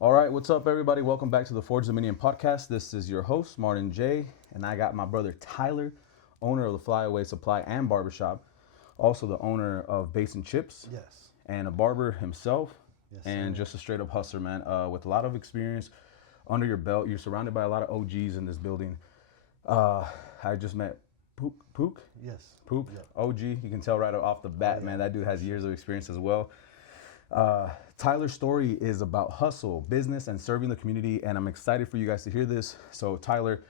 All right, what's up, everybody? Welcome back to the Forge Dominion podcast. This is your host, Martin J, and I got my brother Tyler, owner of the Flyway Supply and Barbershop, also the owner of Basin Chips, Yes. and a barber himself, Yes, and sir. just a straight up hustler, man, with a lot of experience under your belt. You're surrounded by a lot of OGs in this building. I just met Pook. Yes. Pook, Yep. OG. You can tell right off the bat, yeah, man, that dude for has sure. years of experience as well. Tyler's story is about hustle, business, and serving the community, and I'm excited for you guys to hear this. So, Tyler,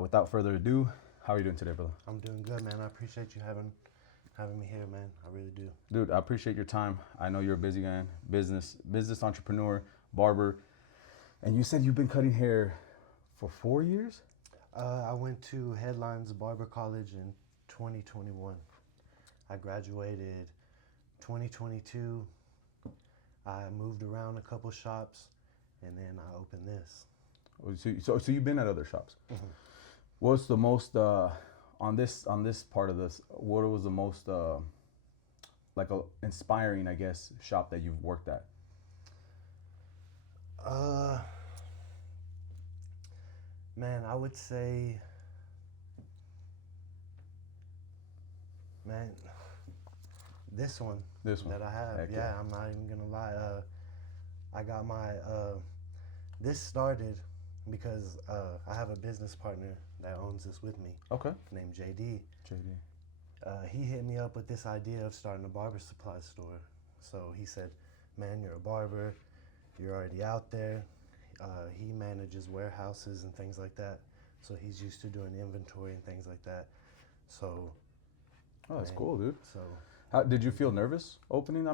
without further ado, how are you doing today, brother? I'm doing good, man. I appreciate you having me here, man. I really do. Dude, I appreciate your time. I know you're a busy guy, business entrepreneur, barber, and you said you've been cutting hair for 4 years? I went to Headlines Barber College in 2021. I graduated 2022. I moved around a couple shops, and then I opened this. So you've been at other shops. Mm-hmm. What's the most on this part of this? What was the most like a inspiring, I guess, shop that you've worked at? Uh, Man, I would say, man, this one This one. that I have. Heck Yeah, I'm not even gonna lie. I got my. This started because I have a business partner that owns this with me, Okay. named JD. JD. He hit me up with this idea of starting a barber supply store. So he said, "Man, you're a barber. You're already out there." He manages warehouses and things like that, so he's used to doing inventory and things like that. So, Oh, that's man, cool, dude. So, How did you feel nervous opening?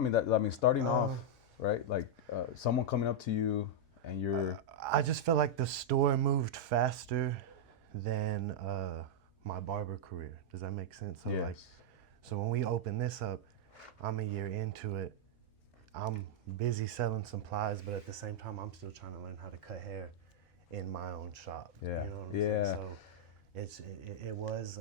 Starting off, right? Like someone coming up to you and you're I just felt like the store moved faster than my barber career. Does that make sense? So yes. like, so when we open this up, I'm a year into it. I'm busy selling supplies, but at the same time, I'm still trying to learn how to cut hair in my own shop. Yeah. You know what I'm Yeah. saying? So it was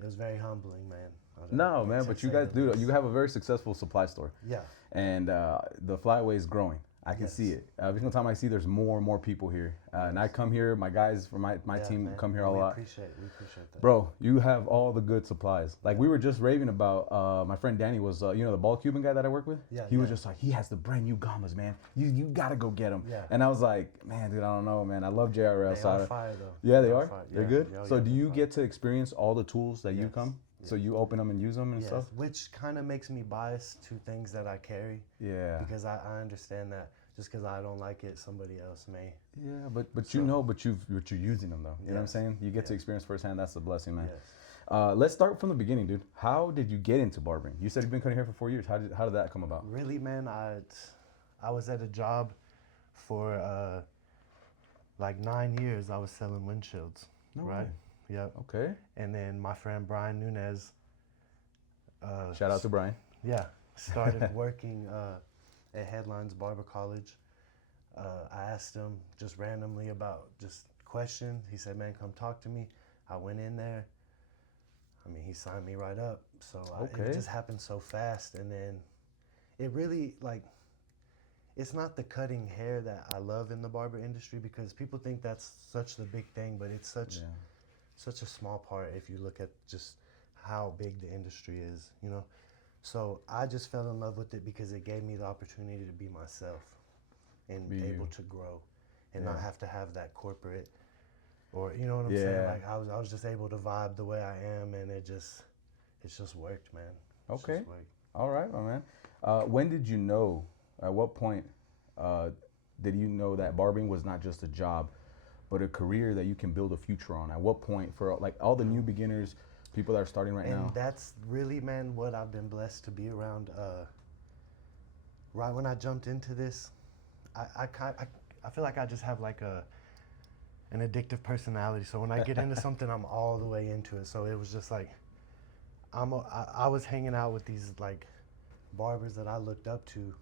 it was very humbling, man. No, man, but you guys, dude, you have a very successful supply store. Yeah. And the Flyway is growing. I can see Yes. it. Every single time I see there's more and more people here. And I come here, my guys from my Yeah, team man. come here a We lot. appreciate that. Bro, you have all the good supplies. Like we were just raving about, my friend Danny was, the ball Cuban guy that I work with. Yeah, He was yeah. just like, he has the brand new Gamas, man. You gotta go get them. Yeah. And I was like, man, dude, I don't know, man. I love JRL. They so are fire though. yeah, they are. Fire. They're Yeah, good. yeah, So yeah, do they're you fire. get to experience all the tools that you Yes, come? So yes. you open them and use them and Yes, stuff? which kind of makes me biased to things that I carry. Yeah. Because I understand that just because I don't like it, somebody else may. Yeah, but So- but you're using them though. You know what I'm Yes, saying? You get to yes. experience firsthand. That's the blessing, man. Yes. Let's start from the beginning, dude. How did you get into barbering? You said you've been cutting hair for 4 years. How did that come about? Really, man, I was at a job for like 9 years. I was selling windshields. No right? way. Yep. Okay. And then my friend Brian Nunez. Shout out to Brian. Yeah, started working at Headlines Barber College. I asked him just randomly about just questions. He said, "Man, come talk to me." I went in there. I mean, he signed me right up. So Okay. it just happened so fast, and then it really like. It's not the cutting hair that I love in the barber industry because people think that's such the big thing, but it's Yeah. such a small part if you look at just how big the industry is, you know. So I just fell in love with it because it gave me the opportunity to be myself and Be able you. to grow and Yeah. not have to have that corporate or you know what I'm saying? Yeah. Like I was just able to vibe the way I am and it's just worked, man. It's Okay. just worked. All right, my man. When did you know? At what point did you know that barbering was not just a job, but a career that you can build a future on? At what point, for like all the new beginners, people that are starting right And now? that's really, man, what I've been blessed to be around. Right when I jumped into this, I feel like I just have like an addictive personality. So when I get into something, I'm all the way into it. So it was just like, I was hanging out with these like barbers that I looked up to,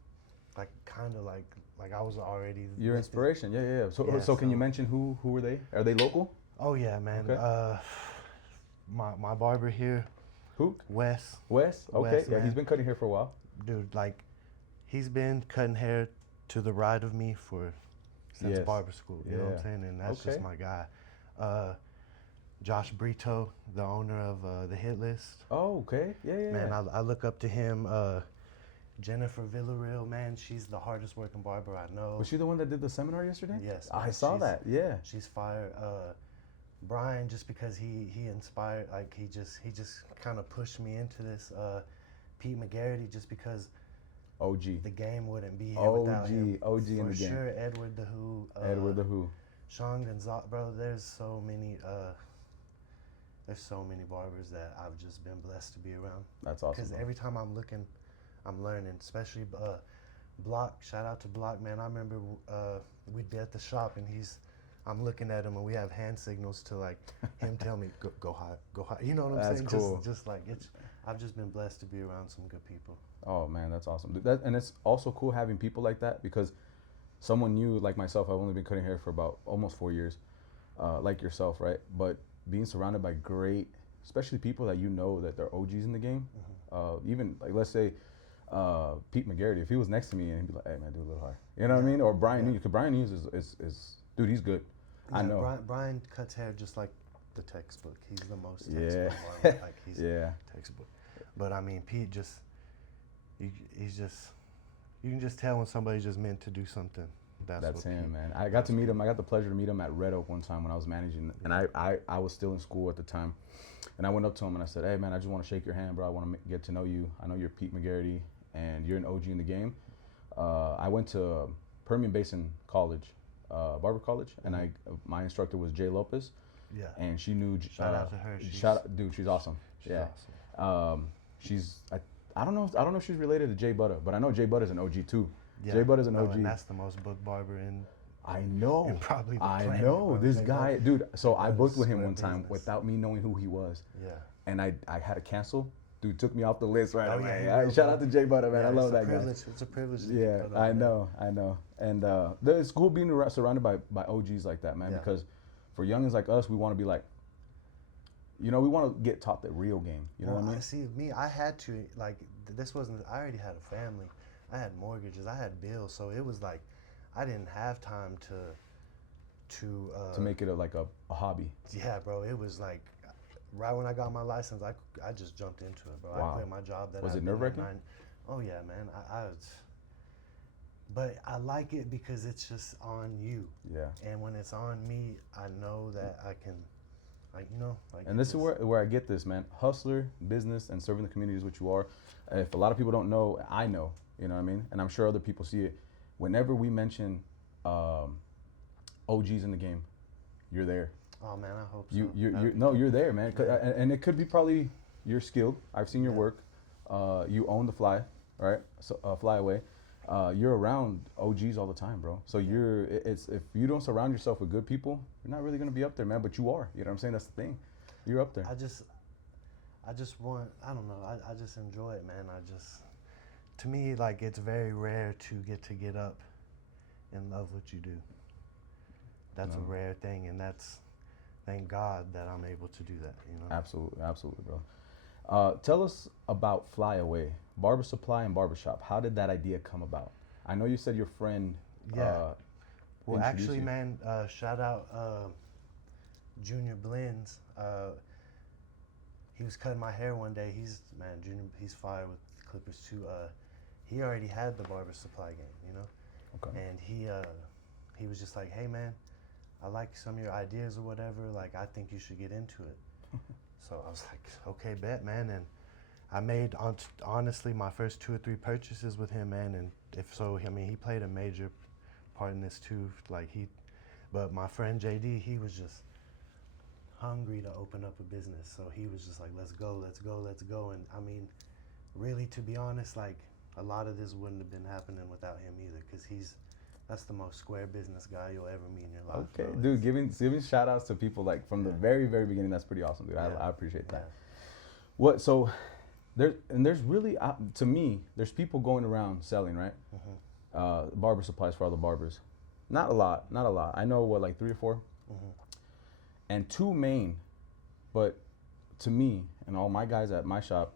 like kind of like I was already Your with it. inspiration, yeah. So, Yeah, so can you so- mention who were they? Are they local? Oh yeah, man. Okay. My barber here, Hook? Wes, Wes? Okay, Wes, yeah, he's man. been cutting here for a while. dude, like he's been cutting hair to the right of me since Yes. barber school. You know what I'm saying? And that's just my guy. Josh Brito, the owner of the Hit List. Oh, okay. Yeah. Man, I look up to him. Jennifer Villarreal, man, she's the hardest working barber I know. Was she the one that did the seminar yesterday? Yes. I saw that. Yeah. She's fire. Brian, just because he inspired, like he just kind of pushed me into this. Pete McGarity, just because OG. the game wouldn't be here without him. OG in the game. For sure, Edward the Who. Edward the Who. Sean Gonzalez, bro. There's so many barbers that I've just been blessed to be around. That's awesome. Because every time I'm looking, I'm learning. Especially Block. Shout out to Block, man. I remember we'd be at the shop and I'm looking at him and we have hand signals to like him tell me go high, go high. You know what I'm saying? Cool. Just like I've just been blessed to be around some good people. Oh man, that's awesome. And it's also cool having people like that, because someone new like myself, I've only been cutting hair for about almost 4 years, like yourself, right? But being surrounded by great, especially people that you know that they're OGs in the game, even like let's say Pete McGarity, if he was next to me and he'd be like, "Hey man, do a little higher," you know what I mean? Or Brian News, because Brian News is dude, he's good. Yeah, I know. Brian cuts hair just like the textbook. He's the most textbook barber. Like he's textbook. But I mean, Pete he's just, you can just tell when somebody's just meant to do something. That's him, man. I got to meet him. I got the pleasure to meet him at Red Oak one time when I was managing, and I was still in school at the time. And I went up to him and I said, "Hey man, I just want to shake your hand, bro. I want to get to know you. I know you're Pete McGarity and you're an OG in the game." I went to Permian Basin College, Barber College, and my instructor was Jay Lopez. Yeah. And she knew. Shout out to her. Dude, she's awesome. She's awesome. I don't know if she's related to Jay Butter, but I know Jay Butter's an OG too. Yeah. Jay Butter's an OG. And that's the most booked barber in. I know. And probably the I planet, know bro. this They guy, both- dude. So I that booked is with him square one time business. without me knowing who he was, Yeah. and I had to cancel. Dude took me off the list right Oh, away. yeah, Shout out to Jay Butter, man. Yeah, I love it's a that guy. privilege. It's a privilege. To Yeah, get put I on know. And it's cool being surrounded by OGs like that, man. Yeah. Because for youngins like us, we want to be like, we want to get taught the real game. You know what I mean? See, me, I had to, like, this wasn't, I already had a family. I had mortgages. I had bills. So it was like, I didn't have time to make it a hobby. Yeah, bro. It was like, right when I got my license, I just jumped into it, bro. Wow. I quit my job. Was I'd it been nerve-wracking? at 9. Oh yeah, man. But I like it because it's just on you. Yeah. And when it's on me, I know that I can, And this is where I get this, man. Hustler, business, and serving the community is what you are. If a lot of people don't know, I know. You know what I mean? And I'm sure other people see it. Whenever we mention OGs in the game, you're there. Oh man, I hope so. You're there, man. And it could be probably you're skilled. I've seen your work. You own the Fly, right? So Flyway. You're around OGs all the time, bro. So if you don't surround yourself with good people, you're not really gonna be up there, man. But you are. You know what I'm saying? That's the thing. You're up there. I just want, I don't know. I just enjoy it, man. To me, like, it's very rare to get up and love what you do. That's a rare thing, and thank God that I'm able to do that, Absolutely, bro. Tell us about Flyway, Barber Supply and Barbershop. How did that idea come about? I know you said your friend. Well, actually, man, shout out Junior Blends. He was cutting my hair one day. Junior, he's fire with clippers too. He already had the Barber Supply game, Okay. And he was just like, "Hey, man, I like some of your ideas or whatever. Like, I think you should get into it." So I was like, "Okay, bet, man." And I made, honestly, my first 2 or 3 purchases with him, man. And he played a major part in this too. But my friend JD, he was just hungry to open up a business. So he was just like, let's go. And I mean, really, to be honest, like, a lot of this wouldn't have been happening without him either, because that's the most square business guy you'll ever meet in your life. Okay, bro. dude, giving shout outs to people like from the very, very beginning. That's pretty awesome, dude. I appreciate that. So there's really, to me, there's people going around selling, right? Barber supplies for all the barbers. Not a lot. I know like 3 or 4, and 2 main, but to me and all my guys at my shop,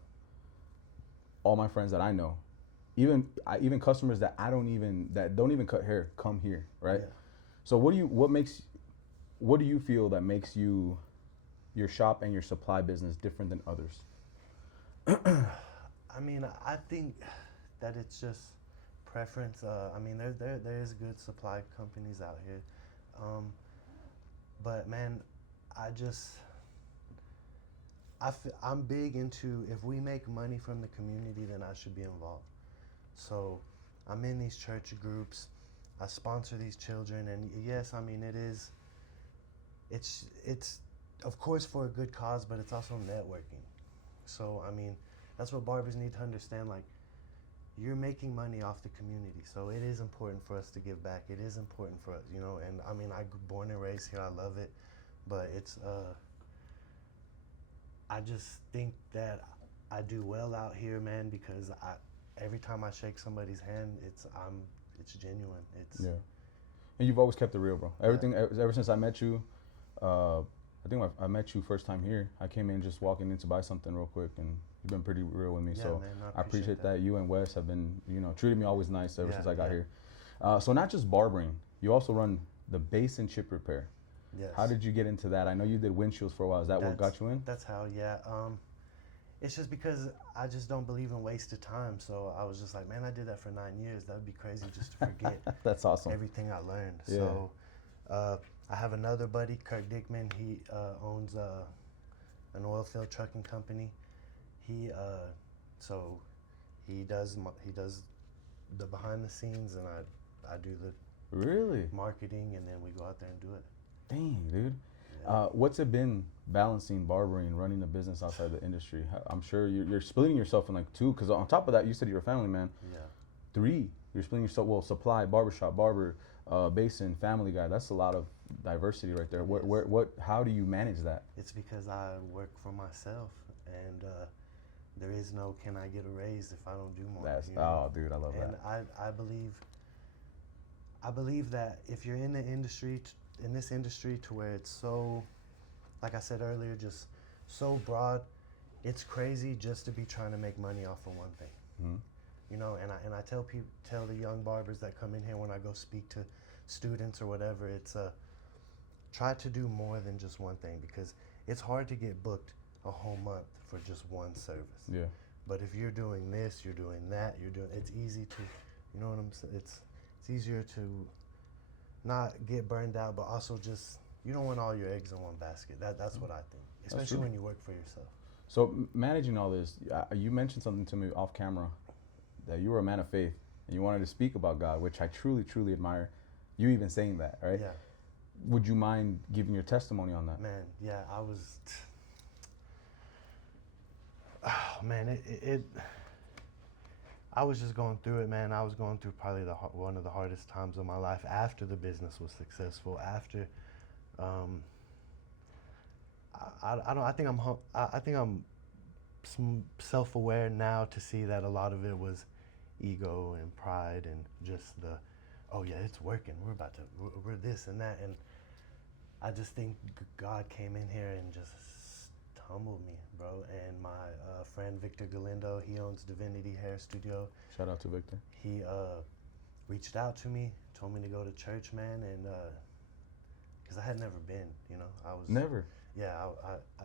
all my friends that I know, even customers that don't even cut hair come here, right? Yeah. So what do you feel that makes your shop and your supply business different than others? I mean, I think that it's just preference. I mean, there is good supply companies out here, but man, I just I'm big into, if we make money from the community, then I should be involved. So I'm in these church groups. I sponsor these children, and yes, I mean it's of course for a good cause, but it's also networking. So I mean, that's what barbers need to understand. Like, you're making money off the community, so it is important for us to give back. It is important for us, you know. And I mean, born and raised here, I love it, but it's I just think that I do well out here, man, because every time I shake somebody's hand, it's genuine. It's Yeah. And you've always kept it real, bro. Everything ever since I met you. I think I met you first time here. I came in just walking in to buy something real quick, and you've been pretty real with me. Yeah, so man, I appreciate that. You and Wes have been, treated me always nice ever Yeah, since I got yeah. here. So not just barbering, you also run the base and chip repair. Yes. How did you get into that? I know you did windshields for a while. Is that what got you in? That's how, yeah. It's just because I just don't believe in wasted time. So I was just like, man, I did that for 9 years. That would be crazy just to forget That's awesome. everything I learned. Yeah. So I have another buddy, Kirk Dickman. He owns an oil field trucking company. He so he does the behind the scenes, and I do the Really? marketing, and then we go out there and do it. Dang, dude. Yeah. What's it been balancing barbering and running a business outside the industry? I'm sure you're splitting yourself in like two, because on top of that, you said you're a family man. Yeah. 3, you're splitting yourself. Well, supply, barbershop, barber, basin, family guy. That's a lot of diversity right there. How do you manage that? It's because I work for myself, and there is no can I get a raise if I don't do more. Oh, dude, I love and that. I believe that if you're in the industry, in this industry, to where it's so, like I said earlier, just so broad, it's crazy just to be trying to make money off of one thing. Mm-hmm. You know, and I tell the young barbers that come in here when I go speak to students or whatever, it's try to do more than just one thing, because it's hard to get booked a whole month for just one service. Yeah. But if you're doing this, you're doing that, it's easy to, you know what I'm saying? It's easier to not get burned out, but also just, you don't want all your eggs in one basket. That's what I think, especially when you work for yourself. So managing all this, you mentioned something to me off camera, that you were a man of faith and you wanted to speak about God, which I truly, truly admire. You even saying that, right? Yeah. Would you mind giving your testimony on that? Man, yeah, I was. Oh man, I was just going through it, man. I was going through probably one of the hardest times of my life after the business was successful. After, I think I'm self-aware now to see that a lot of it was ego and pride and just oh yeah, it's working. We're this and that, and I just think God came in here and just humbled me, bro. And my friend Victor Galindo, he owns Divinity Hair Studio. Shout out to Victor. He reached out to me, told me to go to church, man, and because I had never been, I was Never. Yeah,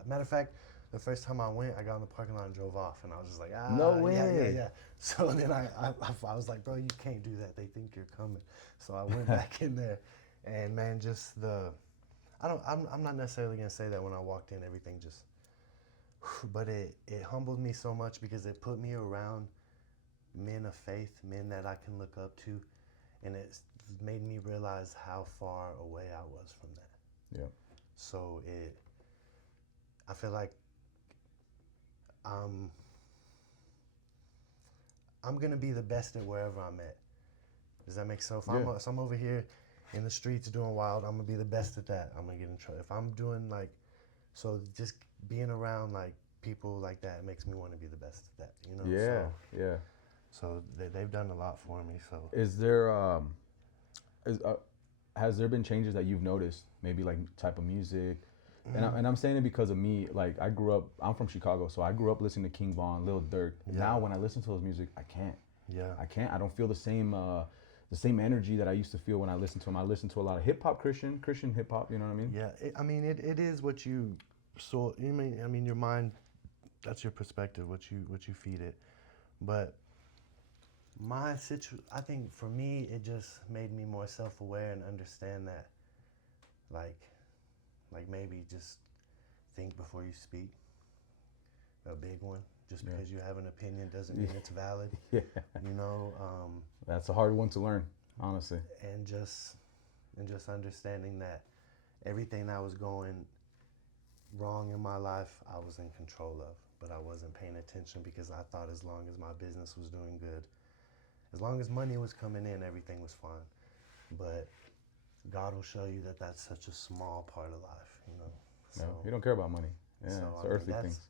matter of fact, the first time I went, I got in the parking lot and drove off, and I was just like, no way. Yeah. So then I was like, bro, you can't do that. They think you're coming. So I went back in there, and man, just I'm not necessarily gonna say that when I walked in, everything just, but it humbled me so much, because it put me around men of faith, men that I can look up to, and it made me realize how far away I was from that. Yeah. So I feel like I'm gonna be the best at wherever I'm at. Does that make sense? If I'm over here in the streets doing wild, I'm gonna be the best at that. I'm gonna get in trouble. If I'm doing so just being around people like that makes me want to be the best at that. Yeah. Yeah. So they've done a lot for me. So is there has there been changes that you've noticed? Maybe type of music. And I'm saying it because of me. I grew up, I'm from Chicago, so I grew up listening to King Von, Lil Durk. Yeah. Now when I listen to his music, I can't. Yeah. I can't. I don't feel the same energy that I used to feel when I listened to him. I listened to a lot of hip hop, Christian hip hop. You know what I mean? Yeah. It is what you so. I mean, your mind. That's your perspective. What you feed it. But I think for me, it just made me more self-aware and understand that, like, maybe just think before you speak. A big one. Just because you have an opinion doesn't mean it's valid. Yeah. You know. That's a hard one to learn, honestly. And just understanding that everything that was going wrong in my life, I was in control of, but I wasn't paying attention because I thought as long as my business was doing good, as long as money was coming in, everything was fine. But God will show you that that's such a small part of life, you know. So, you don't care about money. Yeah, so, it's earthly things.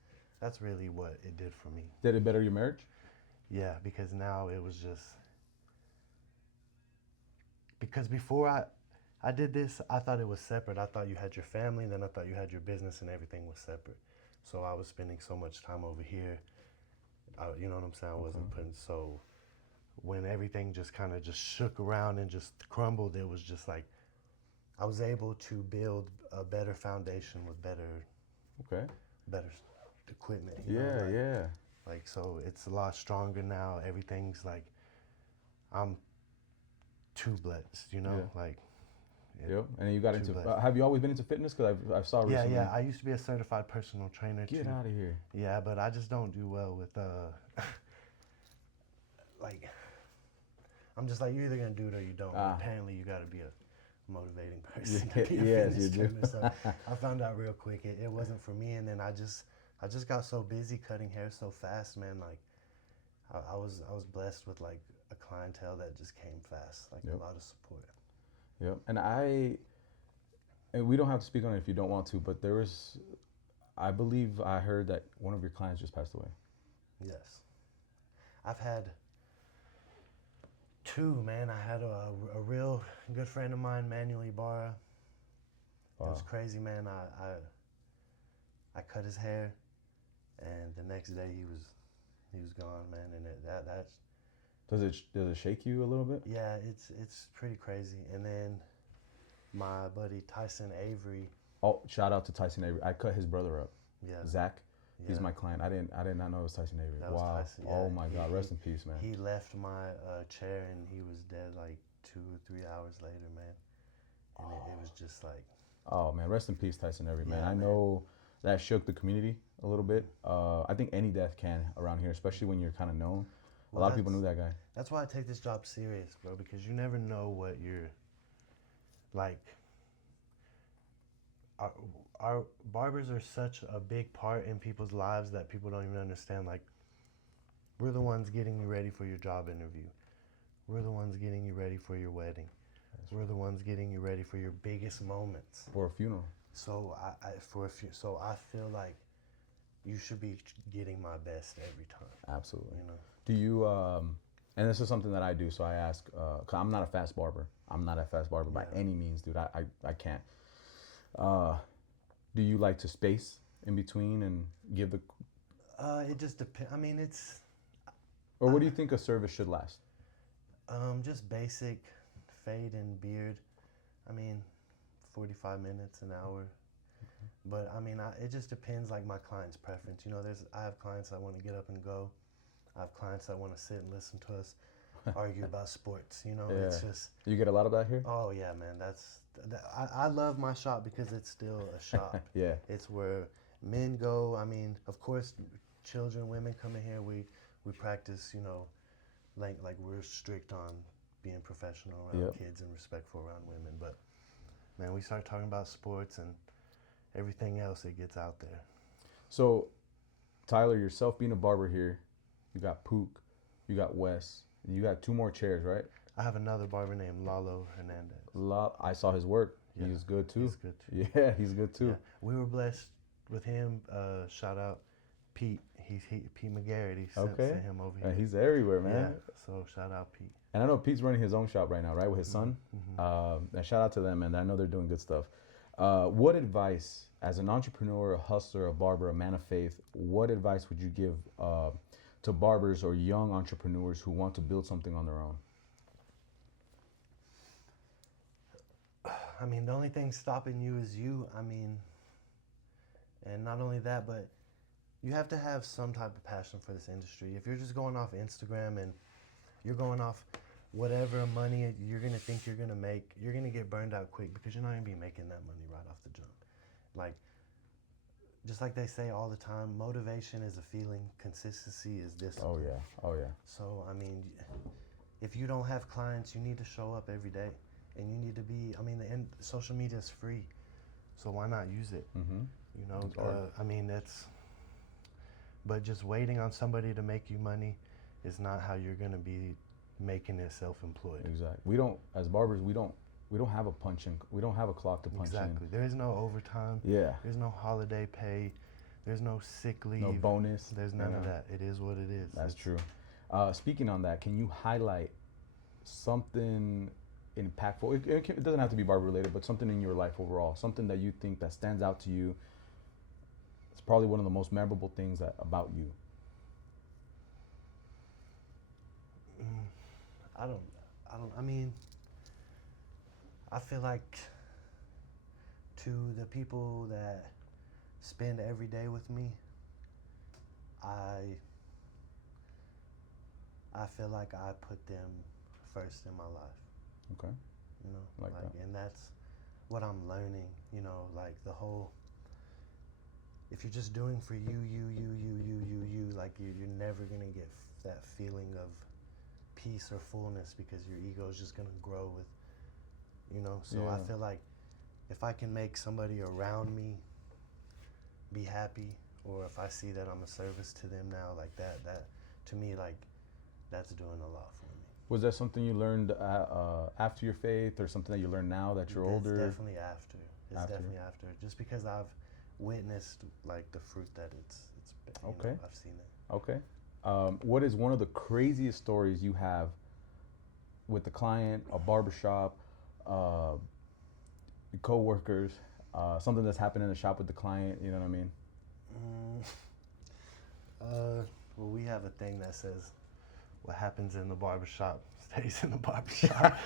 That's really what it did for me. Did it better your marriage? Yeah, because now it was just, because before I did this, I thought it was separate. I thought you had your family, then I thought you had your business, and everything was separate. So I was spending so much time over here. You know what I'm saying? I wasn't putting, so when everything just kind of just shook around and just crumbled, it was just like, I was able to build a better foundation with better equipment. You know, like, so it's a lot stronger now. Everything's like, I'm too blessed, you know, like. Yep. And you got into. Have you always been into fitness? Because I saw recently. Yeah. I used to be a certified personal trainer. Get out of here. Yeah, but I just don't do well with like. I'm just like, you're either gonna do it or you don't. Apparently, you got to be a motivating person to be a fitness trainer. So I found out real quick it wasn't for me, and then I just got so busy cutting hair so fast, man. Like I was blessed with like a clientele that just came fast, like a lot of support. Yep. And we don't have to speak on it if you don't want to, but I believe I heard that one of your clients just passed away. Yes. I've had two, man. I had a real good friend of mine, Manuel Ibarra. Wow. It was crazy, man. I cut his hair, and the next day he was gone, man. And that's. Does it shake you a little bit? Yeah, it's pretty crazy. And then my buddy Tyson Avery. Oh, shout out to Tyson Avery. I cut his brother up. Yeah. Zach. He's my client. I did not know it was Tyson Avery. That wow. Was Tyson, oh my God. Rest in peace, man. He left my chair and he was dead like 2 or 3 hours later, man. And it was just like. Oh man, rest in peace, Tyson Avery, man. I know that shook the community a little bit. I think any death can around here, especially when you're kind of known. A lot of people knew that guy. That's why I take this job serious, bro, because you never know what you're like. Our barbers are such a big part in people's lives that people don't even understand. Like, we're the ones getting you ready for your job interview. We're the ones getting you ready for your wedding. We're the ones getting you ready for your biggest moments. For a funeral. So so I feel like you should be getting my best every time. Absolutely. You know. Do you, and this is something that I do, so I ask, cause I'm not a fast barber. I'm not a fast barber by any means, dude. I can't. Do you like to space in between and give the? It just depends. I mean, it's. Or what do you think a service should last? Just basic fade and beard. I mean, 45 minutes, an hour. But I mean, it just depends, like my client's preference. You know, I have clients that want to get up and go. I have clients that want to sit and listen to us argue about sports. You know, it's just. You get a lot of that here? Oh yeah, man. I love my shop because it's still a shop. Yeah. It's where men go. I mean, of course, children, women come in here. We practice. You know, like we're strict on being professional around kids and respectful around women. But man, we start talking about sports and everything else, it gets out there. So, Tyler, yourself being a barber here, you got Pook, you got Wes, and you got 2 more chairs, right? I have another barber named Lalo Hernandez. I saw his work. Yeah, he's good too. He's good too. Yeah, he's good too. Yeah. We were blessed with him. Shout out Pete. Pete McGarrett. He sent him over here. He's everywhere, man. Yeah, so shout out Pete. And I know Pete's running his own shop right now, right, with his son. And shout out to them, man. I know they're doing good stuff. What advice, as an entrepreneur, a hustler, a barber, a man of faith, what advice would you give to barbers or young entrepreneurs who want to build something on their own? I mean, the only thing stopping you is you. I mean, and not only that, but you have to have some type of passion for this industry. If you're just going off Instagram and you're going off whatever money you're going to think you're going to make, you're going to get burned out quick because you're not going to be making that money right off the jump. Like, just like they say all the time, motivation is a feeling, consistency is discipline. Oh yeah. So, I mean, if you don't have clients, you need to show up every day. And you need to be, I mean, social media is free. So why not use it? Mm-hmm. You know, I mean, but just waiting on somebody to make you money is not how you're going to be making it self-employed. Exactly. As barbers, we don't have we don't have a clock to punch in. Exactly. There is no overtime. Yeah. There's no holiday pay. There's no sick leave. No bonus. There's none of that. It is what it is. That's true. Speaking on that, can you highlight something impactful? It doesn't have to be barber related, but something in your life overall, something that you think that stands out to you. It's probably one of the most memorable things about you. I mean, I feel like to the people that spend every day with me, I feel like I put them first in my life. Okay. You know, like that. And that's what I'm learning, you know, like the whole, if you're just doing for you, like you're never gonna get that feeling of peace or fullness because your ego is just gonna grow with, you know, so Yeah. I feel like if I can make somebody around me be happy, or if I see that I'm a service to them now, like that to me, like, that's doing a lot for me. Was that something you learned after your faith, or something that you learned now that you're older? It's definitely after. Definitely after. Just because I've witnessed like the fruit that it's Okay. know, I've seen it. Okay. What is one of the craziest stories you have with a client, a barbershop, co-workers, something that's happened in the shop with the client, you know what I mean? Well, we have a thing that says what happens in the barbershop stays in the barbershop.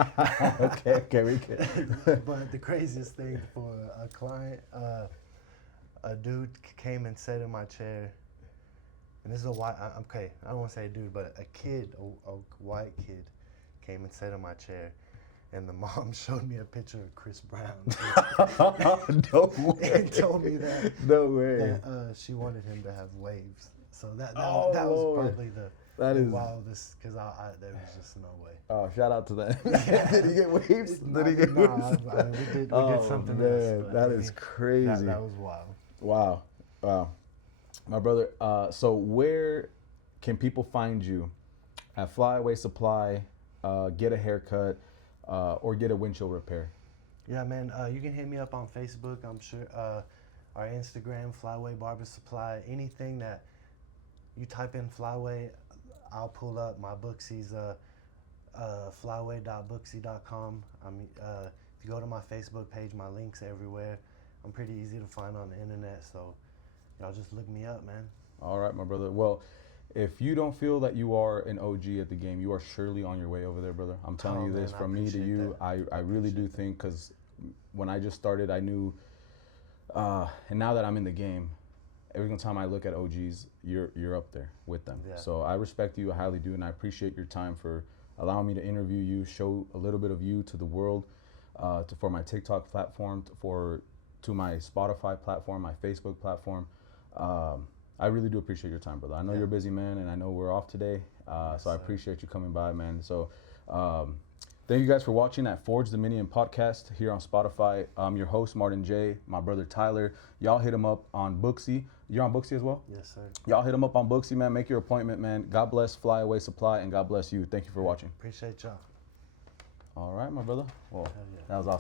okay, we can. But the craziest thing for a client, a dude came and sat in my chair, and this is a white, okay, I don't want to say a dude, but a kid, a white kid came and sat in my chair, and the mom showed me a picture of Chris Brown. No way. And told me that, No way. that she wanted him to have waves. So that Oh, was Lord. probably the That is wildest, because there was just no way. Oh, shout out to that. Did he get waves? Did he get Nah, waves? we did something man, else. But that I is mean, crazy. That was wild. Wow. My brother, so where can people find you? At Flyway Supply, get a haircut, or get a windshield repair? Yeah, man, you can hit me up on Facebook, I'm sure. Our Instagram, Flyway Barbershop Supply. Anything that you type in Flyway, I'll pull up. My Booksy's flyway.booksy.com. If you go to my Facebook page, my link's everywhere. I'm pretty easy to find on the internet, so y'all just look me up, man. All right, my brother. Well, if you don't feel that you are an OG at the game, you are surely on your way over there, brother. I'm telling you this, man, from me to you. I really do think, because when I just started, I knew, and now that I'm in the game, every single time I look at OGs, you're up there with them. Yeah. So I respect you, I highly do, and I appreciate your time for allowing me to interview you, show a little bit of you to the world, for my TikTok platform, to my Spotify platform, my Facebook platform. I really do appreciate your time, brother. I know you're a busy man, and I know we're off today, so I appreciate you coming by, man. So thank you guys for watching that Forge Dominion podcast here on Spotify. I'm your host, Martin J. My brother, Tyler. Y'all hit him up on Booksy. You're on Booksy as well? Yes, sir. Y'all hit him up on Booksy, man. Make your appointment, man. God bless Flyway Supply, and God bless you. Thank you for watching. Appreciate y'all. All right, my brother. Well, yeah. that was awesome.